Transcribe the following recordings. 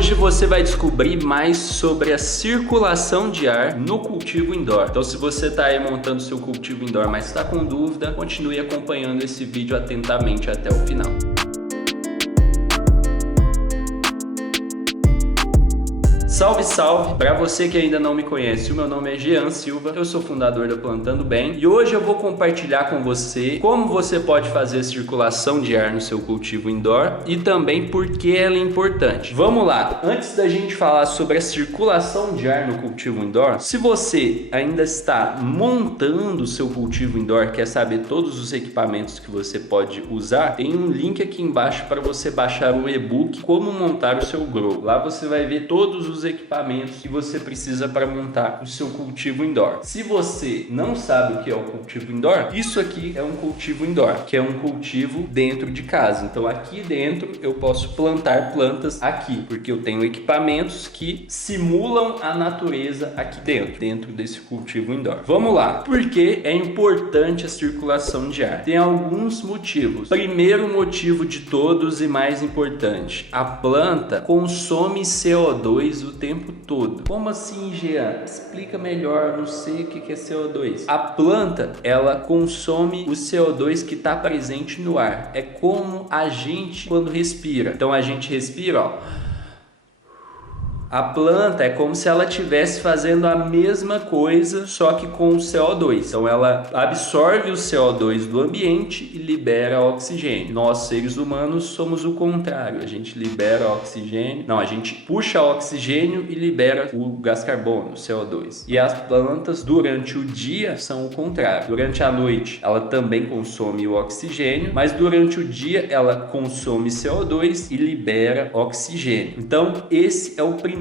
Hoje você vai descobrir mais sobre a circulação de ar no cultivo indoor. Então, se você está aí montando seu cultivo indoor, mas está com dúvida, continue acompanhando esse vídeo atentamente até o final. Salve, salve! Para você que ainda não me conhece, o meu nome é Jean Silva, eu sou fundador da Plantando Bem e hoje eu vou compartilhar com você como você pode fazer a circulação de ar no seu cultivo indoor e também por que ela é importante. Vamos lá! Antes da gente falar sobre a circulação de ar no cultivo indoor, se você ainda está montando o seu cultivo indoor, quer saber todos os equipamentos que você pode usar, tem um link aqui embaixo para você baixar o e-book Como Montar o Seu Grow. Lá você vai ver todos os equipamentos que você precisa para montar o seu cultivo indoor. Se você não sabe o que é o cultivo indoor, isso aqui é um cultivo indoor, que é um cultivo dentro de casa. Então aqui dentro eu posso plantar plantas aqui, porque eu tenho equipamentos que simulam a natureza aqui dentro desse cultivo indoor. Vamos lá. Por que é importante a circulação de ar? Tem alguns motivos. Primeiro motivo de todos e mais importante, a planta consome CO2 o tempo todo. Como assim, Jean? Explica melhor, não sei o que é CO2. A planta, ela consome o CO2 que está presente no ar. É como a gente quando respira. Então a gente respira, ó. A planta é como se ela estivesse fazendo a mesma coisa, só que com o CO2. Então ela absorve o CO2 do ambiente e libera oxigênio. Nós, seres humanos, somos o contrário. A gente libera oxigênio. Não, a gente puxa oxigênio e libera o gás carbono, o CO2. E as plantas, durante o dia, são o contrário. Durante a noite, ela também consome o oxigênio, mas durante o dia, ela consome CO2 e libera oxigênio. Então, esse é o primeiro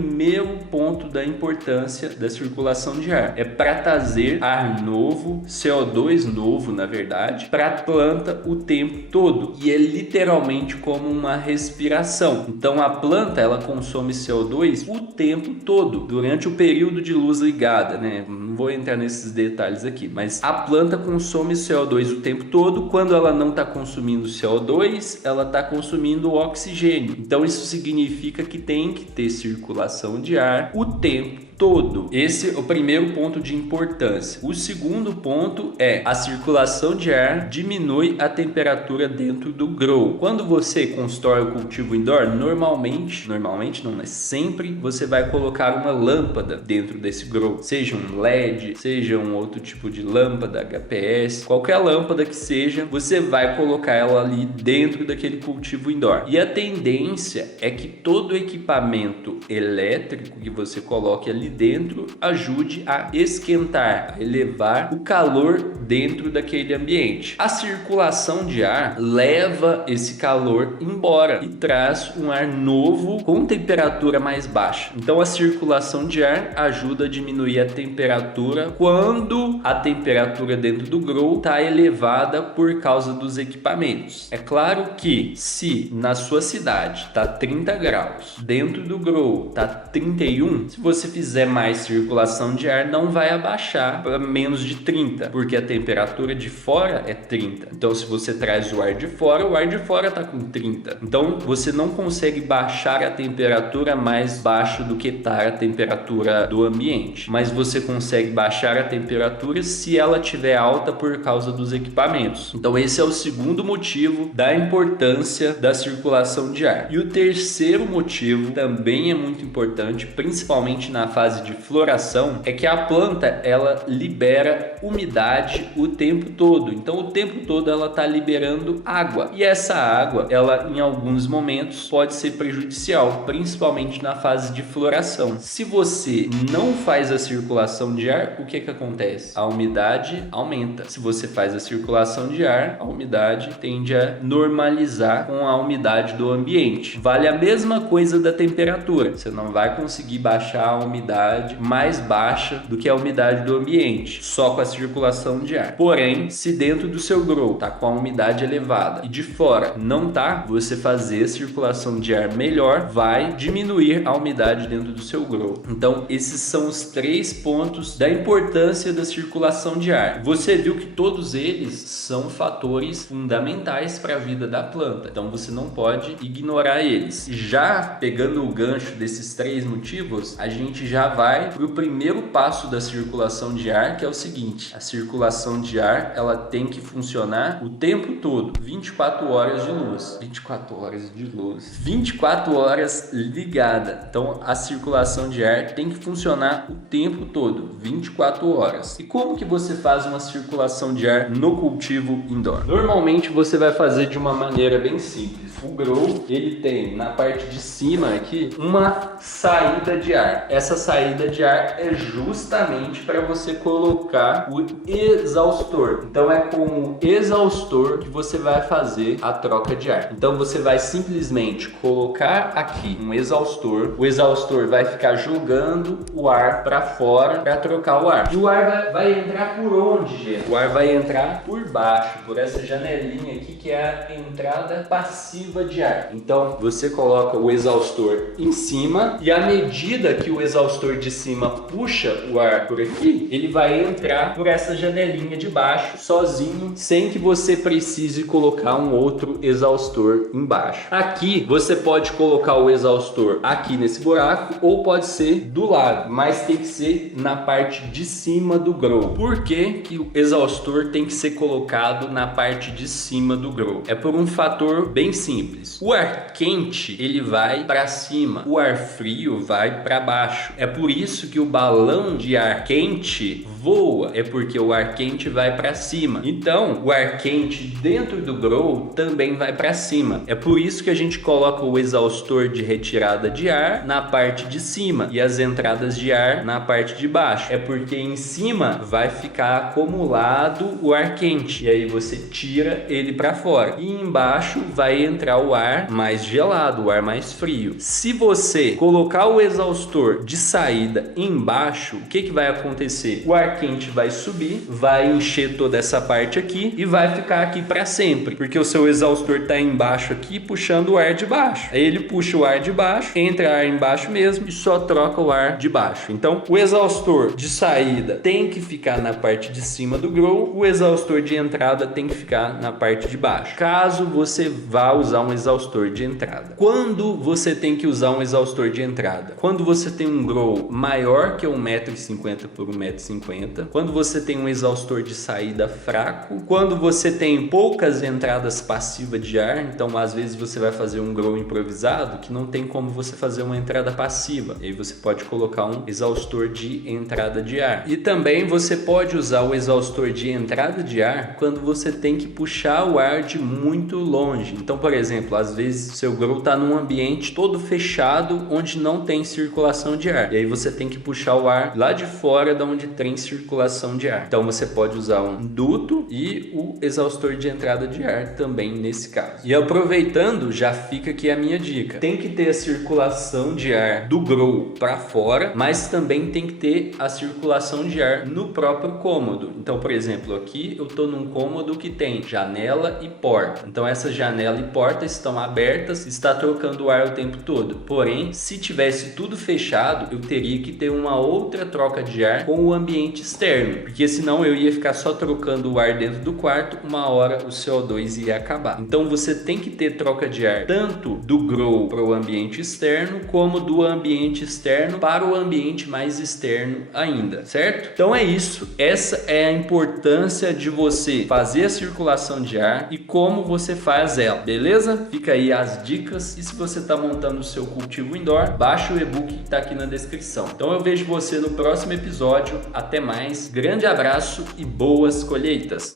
ponto da importância da circulação de ar. É para trazer ar novo, CO2 novo, na verdade, para a planta o tempo todo. E é literalmente como uma respiração. Então a planta, ela consome CO2 o tempo todo, durante o período de luz ligada, né? Não vou entrar nesses detalhes aqui, mas a planta consome CO2 o tempo todo. Quando ela não está consumindo CO2, ela está consumindo oxigênio. Então isso significa que tem que ter circulação de ar o tempo todo. Esse é o primeiro ponto de importância. O segundo ponto é a circulação de ar diminui a temperatura dentro do grow. Quando você constrói o cultivo indoor, normalmente não, mas sempre você vai colocar uma lâmpada dentro desse grow. Seja um LED, seja um outro tipo de lâmpada, HPS, qualquer lâmpada que seja, você vai colocar ela ali dentro daquele cultivo indoor. E a tendência é que todo equipamento elétrico que você coloque ali dentro ajude a esquentar, a elevar o calor dentro daquele ambiente. A circulação de ar leva esse calor embora e traz um ar novo com temperatura mais baixa. Então a circulação de ar ajuda a diminuir a temperatura quando a temperatura dentro do grow está elevada por causa dos equipamentos. É claro que se na sua cidade está 30 graus, dentro do grow está 31, se você fizer mais circulação de ar, não vai abaixar para menos de 30, porque a temperatura de fora é 30. Então, se você traz o ar de fora está com 30. Então, você não consegue baixar a temperatura mais baixo do que está a temperatura do ambiente, mas você consegue baixar a temperatura se ela estiver alta por causa dos equipamentos. Então, esse é o segundo motivo da importância da circulação de ar. E o terceiro motivo também é muito importante, principalmente na fase de floração, é que a planta ela libera umidade o tempo todo. Então o tempo todo ela está liberando água. E essa água, ela em alguns momentos pode ser prejudicial, principalmente na fase de floração. Se você não faz a circulação de ar, o que acontece? A umidade aumenta. Se você faz a circulação de ar, a umidade tende a normalizar com a umidade do ambiente. Vale a mesma coisa da temperatura. Você não vai conseguir baixar a umidade mais baixa do que a umidade do ambiente, só com a circulação de ar. Porém, se dentro do seu grow tá com a umidade elevada e de fora não tá, você fazer a circulação de ar melhor vai diminuir a umidade dentro do seu grow. Então, esses são os 3 pontos da importância da circulação de ar. Você viu que todos eles são fatores fundamentais para a vida da planta. Então, você não pode ignorar eles. Já pegando o gancho desses 3 motivos, a gente já vai para o primeiro passo da circulação de ar, que é o seguinte: a circulação de ar, ela tem que funcionar o tempo todo, 24 horas de luz. 24 horas de luz. 24 horas ligada. Então, a circulação de ar tem que funcionar o tempo todo, 24 horas. E como que você faz uma circulação de ar no cultivo indoor? Normalmente você vai fazer de uma maneira bem simples. O grow, ele tem na parte de cima aqui uma saída de ar. Essa saída de ar é justamente para você colocar o exaustor. Então é com o exaustor que você vai fazer a troca de ar. Então você vai simplesmente colocar aqui um exaustor. O exaustor vai ficar jogando o ar para fora para trocar o ar. E o ar vai entrar por onde, gente? O ar vai entrar por baixo, por essa janelinha aqui que é a entrada passiva de ar. Então você coloca o exaustor em cima e à medida que o exaustor de cima puxa o ar por aqui, ele vai entrar por essa janelinha de baixo sozinho, sem que você precise colocar um outro exaustor embaixo. Aqui você pode colocar o exaustor aqui nesse buraco ou pode ser do lado, mas tem que ser na parte de cima do grow. Por que que o exaustor tem que ser colocado na parte de cima do grow? É por um fator bem simples. O ar quente, ele vai para cima, o ar frio vai para baixo. É por isso que o balão de ar quente voa, é porque o ar quente vai para cima. Então, o ar quente dentro do grow também vai para cima. É por isso que a gente coloca o exaustor de retirada de ar na parte de cima e as entradas de ar na parte de baixo. É porque em cima vai ficar acumulado o ar quente e aí você tira ele para fora. E embaixo vai entrar o ar mais gelado, o ar mais frio. Se você colocar o exaustor de saída embaixo, o que vai acontecer? O ar quente vai subir, vai encher toda essa parte aqui e vai ficar aqui para sempre, porque o seu exaustor está embaixo aqui puxando o ar de baixo. Aí ele puxa o ar de baixo, entra ar embaixo mesmo e só troca o ar de baixo. Então, o exaustor de saída tem que ficar na parte de cima do grow, o exaustor de entrada tem que ficar na parte de baixo. Caso você vá usar um exaustor de entrada. Quando você tem que usar um exaustor de entrada? Quando você tem um grow maior que 1,50 m por 1,50 m, quando você tem um exaustor de saída fraco, quando você tem poucas entradas passivas de ar, então às vezes você vai fazer um grow improvisado que não tem como você fazer uma entrada passiva, e aí você pode colocar um exaustor de entrada de ar. E também você pode usar o exaustor de entrada de ar quando você tem que puxar o ar de muito longe. Então, por exemplo, às vezes seu grow está num ambiente todo fechado onde não tem circulação de ar, e aí você tem que puxar o ar lá de fora da onde tem circulação de ar. Então você pode usar um duto e o exaustor de entrada de ar também nesse caso. E aproveitando, já fica aqui a minha dica. Tem que ter a circulação de ar do grow para fora, mas também tem que ter a circulação de ar no próprio cômodo. Então, por exemplo, aqui eu estou num cômodo que tem janela e porta. Então essa janela e porta estão abertas, está trocando o ar o tempo todo. Porém, se tivesse tudo fechado, eu teria que ter uma outra troca de ar com o ambiente externo, porque senão eu ia ficar só trocando o ar dentro do quarto, uma hora o CO2 ia acabar. Então você tem que ter troca de ar tanto do grow para o ambiente externo, como do ambiente externo para o ambiente mais externo ainda, certo? Então é isso, essa é a importância de você fazer a circulação de ar e como você faz ela, beleza? Fica aí as dicas, e se você está montando o seu cultivo indoor, baixa o e-book que está aqui na descrição. Então eu vejo você no próximo episódio, até mais, grande abraço e boas colheitas!